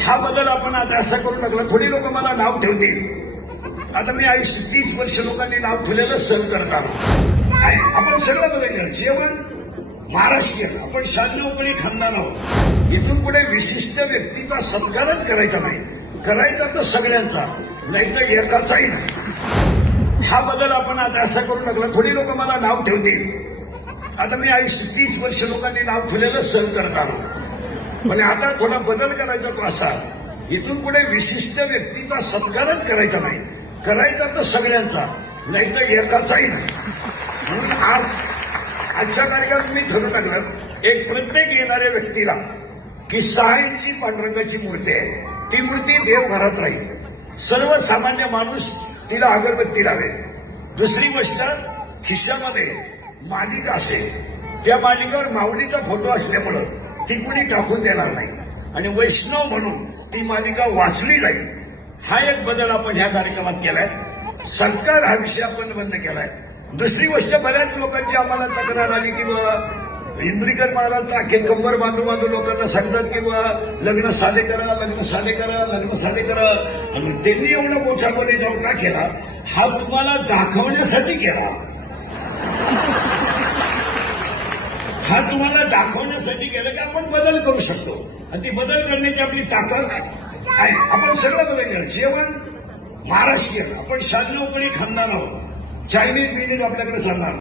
हा बदल आपण आता असा करू लागला. थोडी लोक मला नाव ठेवतील. आता मी आयुष्य 30 वर्ष लोकांनी नाव ठेवलेलं सहन करणार. आपण सगळं बघायचं. जेवण महाराष्ट्रीयन, आपण 96 खानदान आहोत. इथून पुढे विशिष्ट व्यक्तीचा सत्कारच करायचा नाही. करायचा तर सगळ्यांचा, नाही तर एकाचाही नाही. हा बदल आपण आता असा करू लागला. थोडी लोक मला नाव ठेवतील. आता मी आयुष्य 30 वर्ष लोकांनी नाव ठेवलेलं सहन करणार. पण आता थोडा बदल करायचा तो असा, इथून पुढे विशिष्ट व्यक्तीचा सत्कारच करायचा नाही. करायचा तर सगळ्यांचा, नाही तर एकाचाही नाही. म्हणून आजच्या कार्यक्रमात मी ठरवून टाकलं, एक प्रत्येक येणाऱ्या व्यक्तीला की 6 इंची पांडुरंगाची मूर्ती आहे, ती मूर्ती देवघरात राहील. सर्वसामान्य माणूस तिला अगरबत्ती लावेल. दुसरी गोष्ट, खिशामध्ये मालिका असेल, त्या मालिकेवर माऊलीचा फोटो असल्यामुळं ती कुणी टाकून देणार नाही आणि वैष्णव म्हणून ती मालिका वाचली जाईल. हा एक बदल आपण ह्या कार्यक्रमात केलाय. सत्कार हा विषय आपण बंद केलाय. दुसरी गोष्ट, बऱ्याच लोकांची आम्हाला तक्रार आली की इंद्रिकर महाराज अख्खे कंबर बांधू बांधू लोकांना सांगतात की लग्न साधे करा, लग्न साधे करा, लग्न साधे करा. आणि त्यांनी एवढा मोठा बोली जाऊन का केला? हा तुम्हाला दाखवण्यासाठी केला. हा तुम्हाला दाखवण्यासाठी केलं की आपण बदल करू शकतो आणि ती बदल करण्याची आपली ताकद आहे. आपण सगळं बघायचं. जेवण महाराष्ट्रीयन, आपण 96 खानदान आहोत. चायनीज बिनीज आपल्याकडे चालणार.